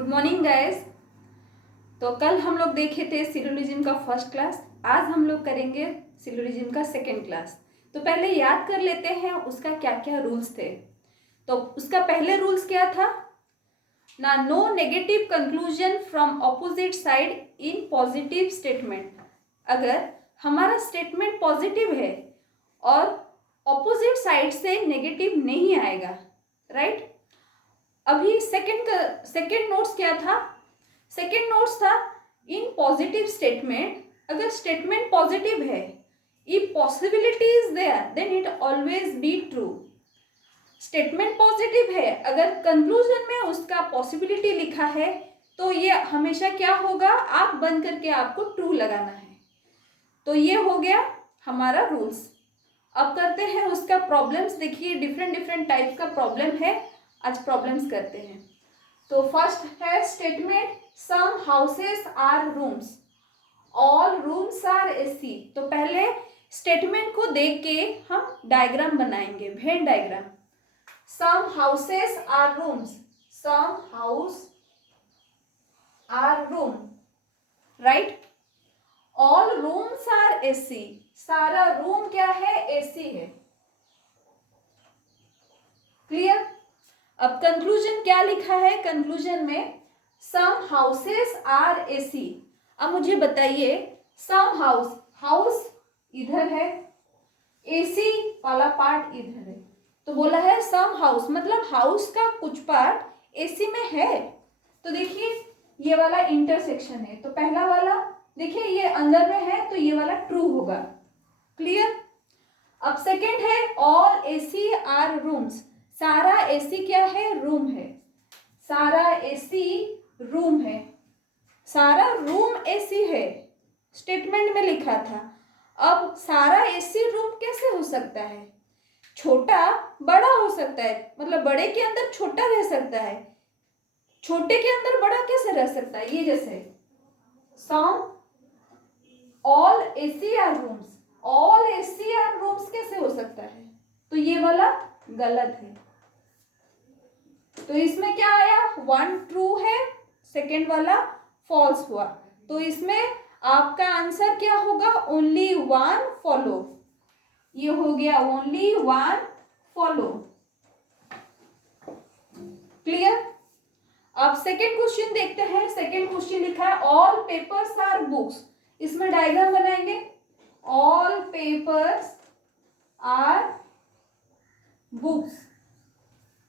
Good morning guys. तो कल हम लोग देखे थे सिलोजिज्म का फर्स्ट क्लास, आज हम लोग करेंगे सिलोजिज्म का सेकेंड क्लास। तो पहले याद कर लेते हैं उसका क्या क्या रूल्स थे। तो उसका पहले रूल्स क्या था ना, no negative conclusion from opposite side in positive statement. अगर हमारा स्टेटमेंट पॉजिटिव है और ऑपोजिट साइड से नेगेटिव नहीं आएगा, राइट। अभी सेकेंड नोट्स क्या था, सेकेंड नोट्स था इन पॉजिटिव स्टेटमेंट, अगर स्टेटमेंट पॉजिटिव है, if possibility is there then it always be true. Statement positive है, अगर कंक्लूजन में उसका पॉसिबिलिटी लिखा है तो ये हमेशा क्या होगा, आंख बंद करके आपको ट्रू लगाना है। तो ये हो गया हमारा रूल्स। अब करते हैं उसका प्रॉब्लम्स। देखिए डिफरेंट टाइप का प्रॉब्लम है, आज प्रॉब्लम्स करते हैं। तो फर्स्ट है statement some houses are rooms, all rooms are AC. तो पहले स्टेटमेंट को देख के हम डायग्राम बनाएंगे, Venn diagram. Some houses are rooms, some house are room, right. All rooms are AC, सारा रूम क्या है, एसी है। क्लियर। अब कंक्लूजन क्या लिखा है, कंक्लूजन में सम हाउसेस आर एसी। अब मुझे बताइए सम हाउस, हाउस इधर है, एसी वाला पार्ट इधर है। तो बोला है सम हाउस, मतलब हाउस का कुछ पार्ट एसी में है। तो देखिए ये वाला इंटरसेक्शन है, तो पहला वाला देखिए ये अंदर में है तो ये वाला ट्रू होगा। क्लियर। अब सेकेंड है ऑल एसी आर रूम्स, सारा एसी क्या है, रूम है। सारा एसी रूम है, सारा रूम एसी है, स्टेटमेंट में लिखा था। अब सारा एसी रूम कैसे हो सकता है, छोटा बड़ा हो सकता है, मतलब बड़े के अंदर छोटा रह सकता है, छोटे के अंदर बड़ा कैसे रह सकता है। ये जैसे some all AC are rooms, all AC are rooms कैसे हो सकता है, तो ये वाला गलत है। तो इसमें क्या आया, वन ट्रू है, सेकेंड वाला फॉल्स हुआ। तो इसमें आपका आंसर क्या होगा, ओनली वन फॉलो। ये हो गया ओनली वन फॉलो। क्लियर। अब सेकेंड क्वेश्चन देखते हैं। सेकेंड क्वेश्चन लिखा है ऑल पेपर्स आर बुक्स, इसमें डायग्राम बनाएंगे। All papers are books,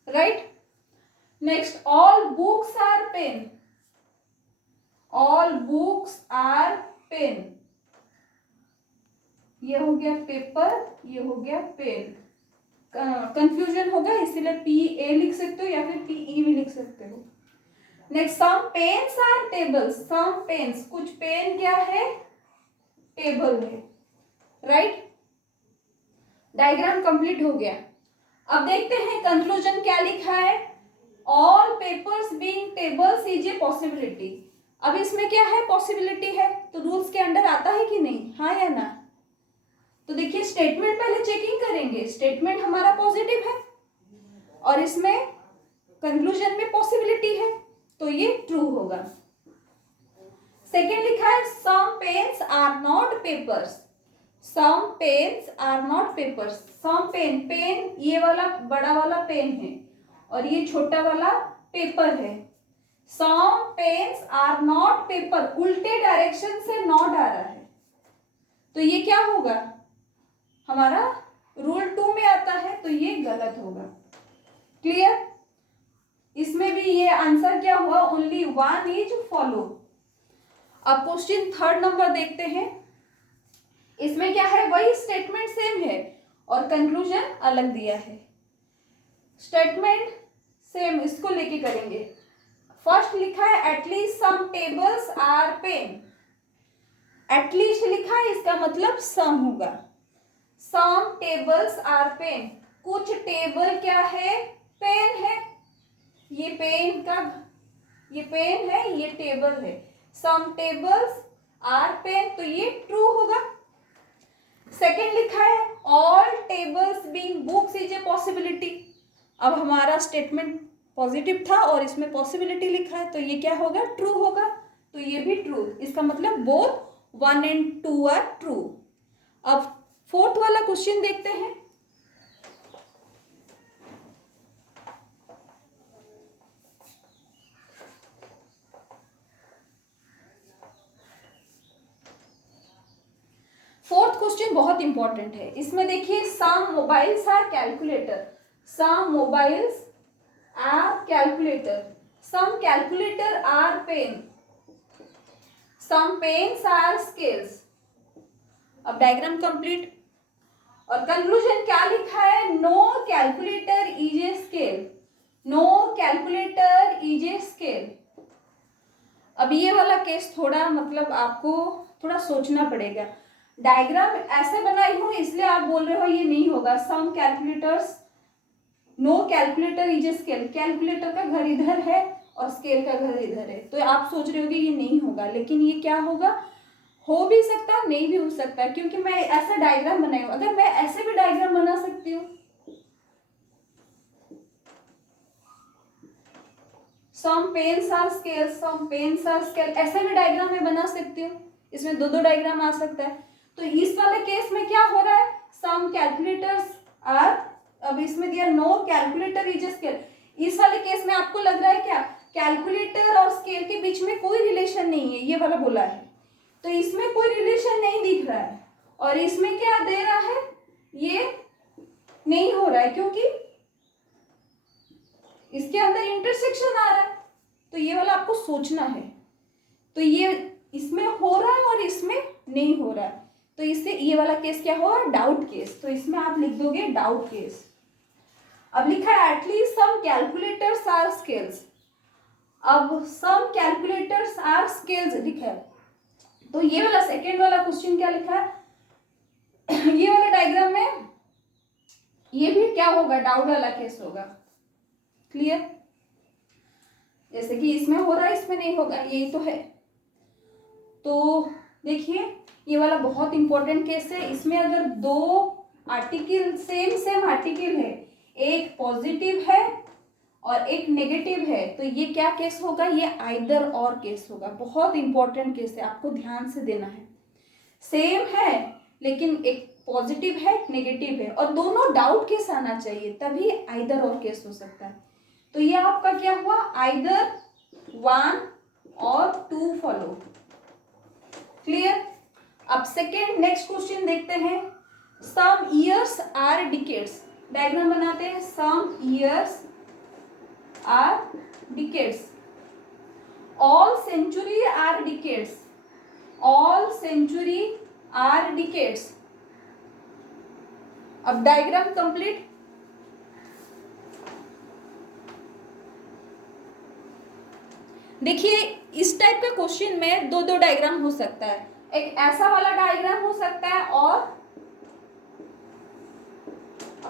right. Next all books are pen, all books are pen. ये हो गया पेपर, ये हो गया पेन। कंफ्यूजन होगा इसीलिए PA लिख सकते हो या फिर PE भी लिख सकते हो। Next some pens are tables, some pens, कुछ पेन क्या है, टेबल है, राइट। डायग्राम कंप्लीट हो गया। अब देखते हैं कंक्लूजन क्या लिखा है, all papers being tables is a possibility. अब इसमें क्या है, पॉसिबिलिटी है, तो रूल्स के अंडर आता है कि नहीं, हाँ या ना। तो देखिए स्टेटमेंट पहले चेकिंग करेंगे, स्टेटमेंट हमारा पॉजिटिव है और इसमें कंक्लूजन में पॉसिबिलिटी है, तो ये ट्रू होगा। सेकेंड लिखा है some pens are not papers, some pens are not papers. Some pen, pen ये वाला बड़ा वाला पेन है और ये छोटा वाला पेपर है। Some pens are not paper, उल्टे डायरेक्शन से नॉट आ रहा है, तो ये क्या होगा, हमारा रूल 2 में आता है, तो ये गलत होगा। क्लियर। इसमें भी ये आंसर क्या हुआ, ओनली वन इज फॉलो। अब क्वेश्चन थर्ड नंबर देखते हैं। इसमें क्या है, वही स्टेटमेंट सेम है और कंक्लूजन अलग दिया है। स्टेटमेंट सेम, इसको लेके करेंगे। फर्स्ट लिखा है at least some tables are pen, at least लिखा है, इसका मतलब सम होगा। सम टेबल्स आर पेन, कुछ टेबल क्या है, पेन है। ये पेन का, ये पेन है, ये टेबल है। सम टेबल्स आर पेन, तो ये ट्रू होगा। सेकेंड लिखा है all tables being books is a possibility. अब हमारा स्टेटमेंट पॉजिटिव था और इसमें पॉसिबिलिटी लिखा है, तो ये क्या होगा, ट्रू होगा। तो ये भी ट्रू, इसका मतलब बोथ 1 and 2 आर ट्रू। अब फोर्थ वाला क्वेश्चन देखते हैं। फोर्थ क्वेश्चन बहुत इंपॉर्टेंट है। इसमें देखिए, some mobiles are calculator, some mobiles are calculator, some calculator are pen, some pens are scales. अब डायग्राम कंप्लीट और कंक्लूजन क्या लिखा है, no calculator is a scale, no calculator is a scale. अब ये वाला केस थोड़ा मतलब आपको थोड़ा सोचना पड़ेगा। डायग्राम ऐसे बनाई हूं इसलिए आप बोल रहे हो ये नहीं होगा, some calculators, no calculator is a scale, calculator का घर इधर है और स्केल का घर इधर है, तो आप सोच रहे होगे ये नहीं होगा, लेकिन ये क्या होगा, हो भी सकता है नहीं भी हो सकता है, क्योंकि मैं ऐसा डायग्राम बनाई हूं। अगर मैं ऐसे भी डायग्राम बना सकती हूँ, some pens are scale, some pens are scale, ऐसे भी डायग्राम मैं बना सकती हूँ। इसमें दो दो डायग्राम आ सकता है। तो इस वाले केस में क्या हो रहा है, सम कैलकुलेटर्स आर, अब इसमें दिया no calculator is a scale. इस वाले केस में आपको लग रहा है क्या, कैलकुलेटर और स्केल के बीच में कोई रिलेशन नहीं है, ये वाला बोला है, तो इसमें कोई रिलेशन नहीं दिख रहा है। और इसमें क्या दे रहा है, ये नहीं हो रहा है क्योंकि इसके अंदर इंटरसेक्शन आ रहा है, तो ये वाला आपको सोचना है। तो ये इसमें हो रहा है और इसमें नहीं हो रहा है, तो इससे ये वाला केस क्या होगा, डाउट केस। तो इसमें आप लिख दोगे डाउट केस। अब लिखा है at least some calculators are scales, अब सम कैलकुलेटर्स आर स्केल्स लिखा है। तो ये वाला सेकेंड वाला क्वेश्चन क्या लिखा है, ये वाला डायग्राम में ये भी क्या होगा, डाउट वाला केस होगा। क्लियर, जैसे कि इसमें हो रहा है इसमें नहीं होगा, यही तो है। तो देखिए ये वाला बहुत इंपॉर्टेंट केस है। इसमें अगर दो आर्टिकल सेम आर्टिकल है, एक पॉजिटिव है और एक नेगेटिव है, तो ये क्या केस होगा, ये आइदर और केस होगा। बहुत इंपॉर्टेंट केस है, आपको ध्यान से देना है। सेम है लेकिन एक पॉजिटिव है एक नेगेटिव है, और दोनों डाउट केस आना चाहिए, तभी आइदर और केस हो सकता है। तो ये आपका क्या हुआ, आइदर 1 और 2 फॉलो। क्लियर। अब सेकेंड नेक्स्ट क्वेश्चन देखते हैं, some years are decades. Diagram बनाते हैं, some years are decades, all century are decades, all century are decades. अब डायग्राम कंप्लीट। देखिए इस टाइप का क्वेश्चन में दो दो डायग्राम हो सकता है, एक ऐसा वाला डायग्राम हो सकता है, और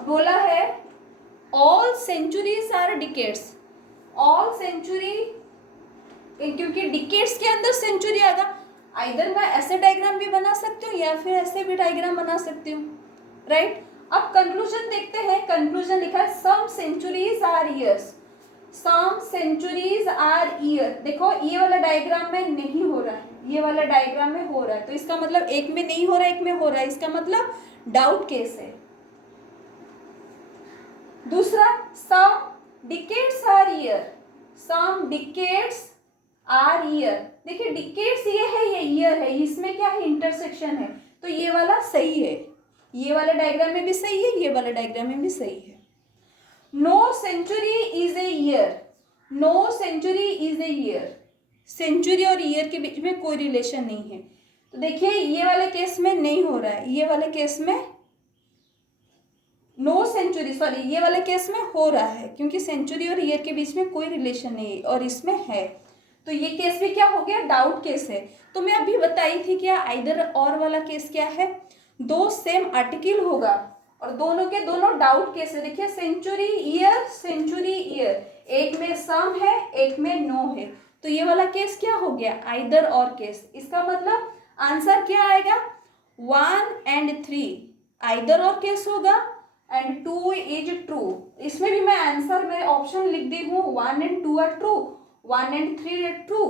बोला है all centuries are decades, all century, क्योंकि डिकेड्स के अंदर सेंचुरी आएगा। आइदर मैं ऐसे डायग्राम भी बना सकती हूँ या फिर ऐसे भी डायग्राम बना सकती हूँ, राइट। अब कंक्लूजन देखते हैं। कंक्लूजन लिखा है some centuries are years, some centuries are year. देखो ये वाला डायग्राम में नहीं हो रहा है, ये वाला डायग्राम में हो रहा है, तो इसका मतलब एक में नहीं हो रहा है एक में हो रहा है, इसका मतलब डाउट केस है। दूसरा, some decades are year, some decades are year. देखिए डिकेड्स ये है, ये ईयर है, इसमें क्या है, इंटरसेक्शन है, तो ये वाला सही है, ये वाला डायग्राम में भी सही है, ये वाला डायग्राम में भी सही है। No century is a year, no century is a year, century और ईयर के बीच में कोई रिलेशन नहीं है। तो देखिए ये वाले केस में नहीं हो रहा है, ये वाले केस में नो सेंचुरी, सॉरी ये वाले केस में हो रहा है, क्योंकि सेंचुरी और ईयर के बीच में कोई रिलेशन नहीं है और इसमें है, तो ये केस भी क्या हो गया, डाउट केस है। तो मैं अभी बताई थी क्या, आइदर और वाला केस क्या है, दो सेम आर्टिकल होगा और दोनों के दोनों डाउट केस है। देखिए सेंचुरी ईयर, सेंचुरी ईयर, एक में सम है एक में नो है, तो ये वाला केस क्या हो गया, आइदर और केस। इसका मतलब आंसर क्या आएगा, 1 and 3 आइदर और केस होगा, एंड 2 इज ट्रू। इसमें भी मैं आंसर में ऑप्शन लिख दी हूँ 1 and 2 are true, 1 and 3 are true,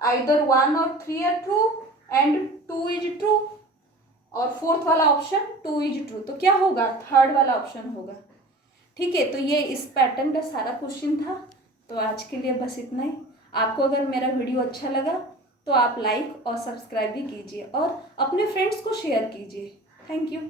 either 1 और 3 are true and 2 is true, और फोर्थ वाला ऑप्शन 2 इज ट्रू। तो क्या होगा, थर्ड वाला ऑप्शन होगा। ठीक है, तो ये इस पैटर्न का सारा क्वेश्चन था। तो आज के लिए बस इतना ही। आपको अगर मेरा वीडियो अच्छा लगा तो आप लाइक और सब्सक्राइब भी कीजिए और अपने फ्रेंड्स को शेयर कीजिए। Thank you.